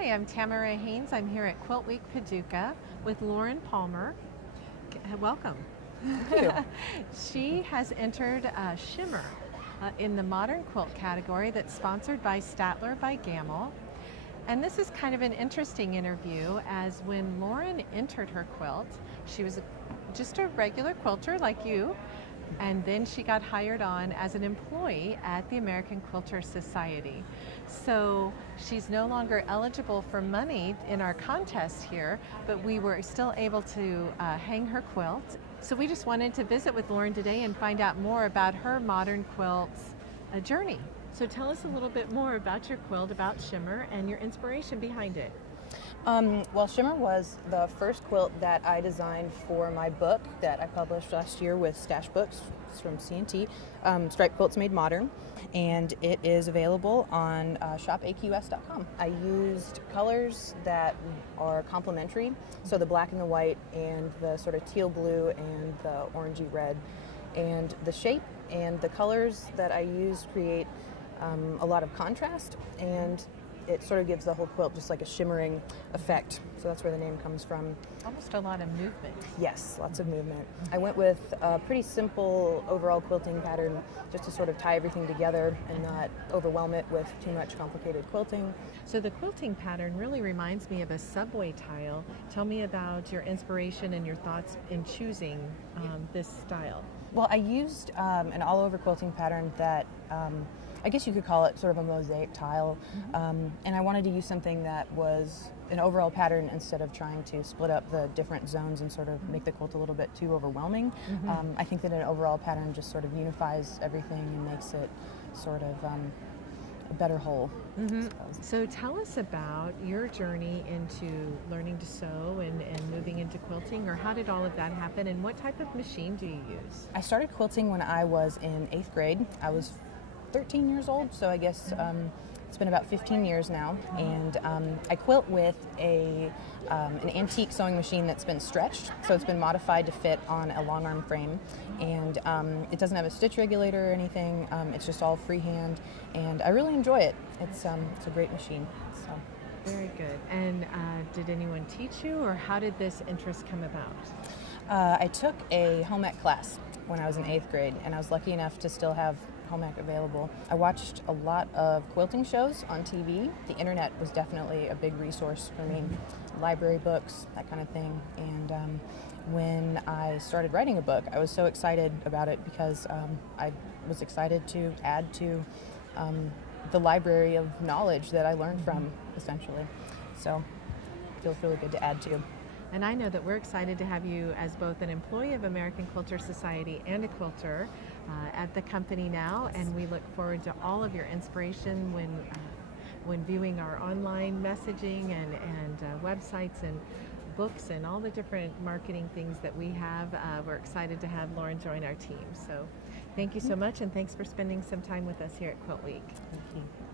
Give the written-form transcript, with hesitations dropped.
Hi, I'm Tamara Hanes. I'm here at Quilt Week Paducah with Lauren Palmer. Welcome. Thank you. She has entered Shimmer in the modern quilt category that's sponsored by Statler by Gamble. And this is kind of an interesting interview, as when Lauren entered her quilt, she was just a regular quilter like you, and then she got hired on as an employee at the American Quilter Society. So she's no longer eligible for money in our contest here, but we were still able to hang her quilt. So we just wanted to visit with Lauren today and find out more about her modern quilts journey. So tell us a little bit more about your quilt, about Shimmer, and your inspiration behind it. Well, Shimmer was the first quilt that I designed for my book that I published last year with Stash Books. It's from C&T, Striped Quilts Made Modern, and it is available on shop.aqs.com. I used colors that are complementary, so the black and the white and the sort of teal blue and the orangey red, and the shape and the colors that I used create a lot of contrast, and it sort of gives the whole quilt just like a shimmering effect. So that's where the name comes from. Almost a lot of movement. Yes, lots of movement. I went with a pretty simple overall quilting pattern just to sort of tie everything together and not overwhelm it with too much complicated quilting. So the quilting pattern really reminds me of a subway tile. Tell me about your inspiration and your thoughts in choosing this style. Well, I used an all-over quilting pattern that I guess you could call it sort of a mosaic tile, and I wanted to use something that was an overall pattern instead of trying to split up the different zones and sort of make the quilt a little bit too overwhelming. I think that an overall pattern just sort of unifies everything and makes it sort of a better whole. So tell us about your journey into learning to sew and moving into quilting, or how did all of that happen, and what type of machine do you use? I started quilting when I was in 8th grade. I was 13 years old, so I guess it's been about 15 years now, and I quilt with an antique sewing machine that's been stretched, so it's been modified to fit on a long arm frame, and it doesn't have a stitch regulator or anything. It's just all freehand, and I really enjoy it. It's a great machine. So. Very good. And did anyone teach you, or how did this interest come about? I took a home ec class when I was in 8th grade, and I was lucky enough to still have home ec available. I watched a lot of quilting shows on TV. The internet was definitely a big resource for me. Library books, that kind of thing. And when I started writing a book, I was so excited about it because I was excited to add to the library of knowledge that I learned from, essentially. So it feels really good to add to. And I know that we're excited to have you as both an employee of American Quilter Society and a quilter at the company now, and we look forward to all of your inspiration when viewing our online messaging and websites and books and all the different marketing things that we have. We're excited to have Lauren join our team. So thank you so much, and thanks for spending some time with us here at Quilt Week. Thank you.